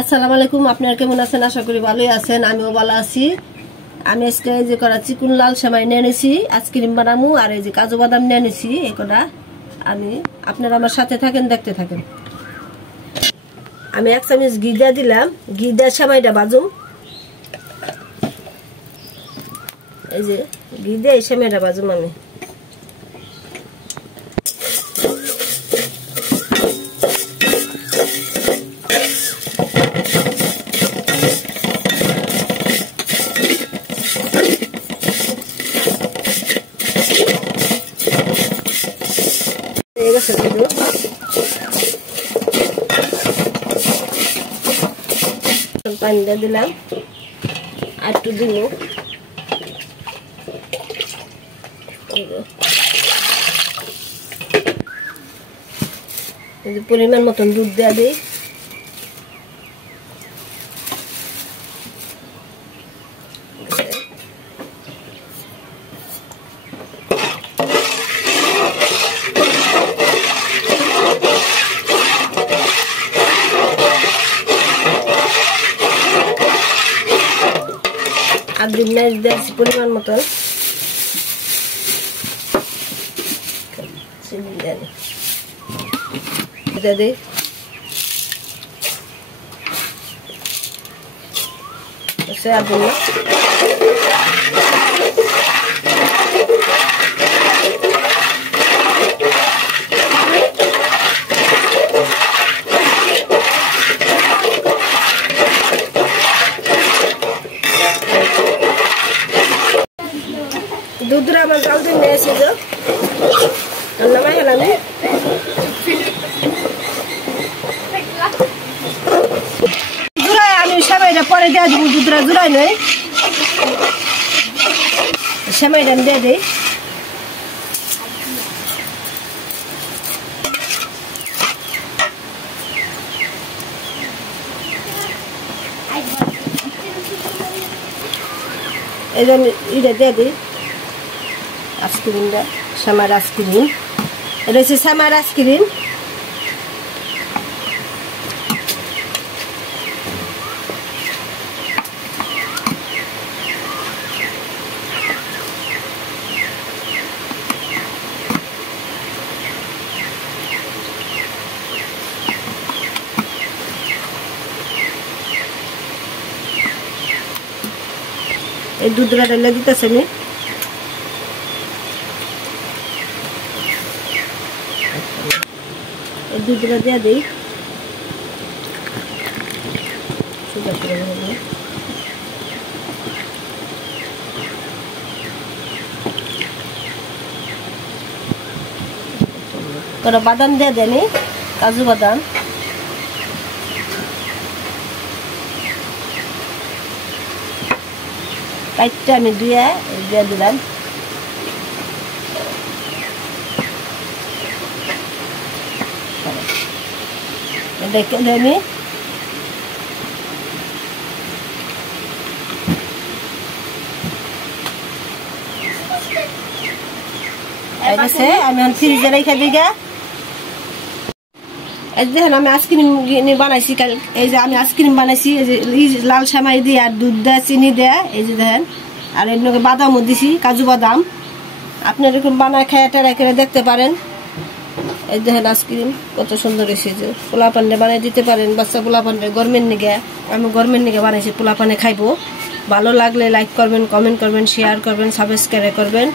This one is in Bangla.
আসসালামু আলাইকুম। আপনারা কেমন আছেন? আশা করি ভালোই আছেন। আমিও ভালো আছি। আমি আজকে এই যে করা চিকুন লাল সেমাই নিয়ে নিয়েছি, আইসক্রিম বানামু। আর এই যে কাজু বাদাম নিয়ে নিয়েছি, এই কটা আমি আপনারা আমার সাথে থাকেন, দেখতে থাকেন। আমি 1 চামচ ঘি দিয়ে দিলাম। ঘি দিয়ে সেমাইটা ভাজুম। এই যে ঘি দিয়ে সেমাইটা ভাজুম আমি। পানি দিয়ে দিলাম, আর একটু দিব। পরিমাণ মতন দুধ দেওয়া দিই। আর দিন না দিয়েছি পরিমাণ মতন চিনি দিই। আর দিন না দুধরা আমার জাল দিয়ে নিয়েছি যে নামাই গেলাম। জুড়াই আমি সেমাইটা পরে দিয়ে দিব। দুধরা জুড়াই নয়, সেমাইটা আমি দিয়ে দিই। এই যে আমি এটা দিয়ে দিই আইসক্রিমটা, সেমাইয়ের আইসক্রিম। এটা হচ্ছে সেমাইয়ের আইসক্রিম। এই দুধটা ঢেলে দিতেছে আমি। এই দুধটা দিয়ে দিই। কটা বাদাম দিয়ে দেনি, কাজু বাদাম। কাইটটা আমি দিয়ে দিলাম। দেখে আমি আমি ফ্রিজে রেখে দিই। এই দেখেন আমি আইসক্রিম বানাইছি। এই যে আমি আইসক্রিম বানাইছি, এই যে লাল সেমাই দিয়ে আর দুধ দেয়া, চিনি দেয়া। এই যে দেখেন, আর এমনি বাদামও দিছি, কাজু বাদাম। আপনি এরকম বানায় খেয়ে টেরা করে দেখতে পারেন। এই দেখেন আইসক্রিম কত সুন্দর হয়েছে। যে পোলা পান্ডে বানিয়ে দিতে পারেন, বাচ্চা পোলা পান্ডে গরমের নিগে। আমি গরমের নিগে বানাইছি, পোলা পানে খাইবো। ভালো লাগলে লাইক করবেন, কমেন্ট করবেন, শেয়ার করবেন, সাবস্ক্রাইব করবেন।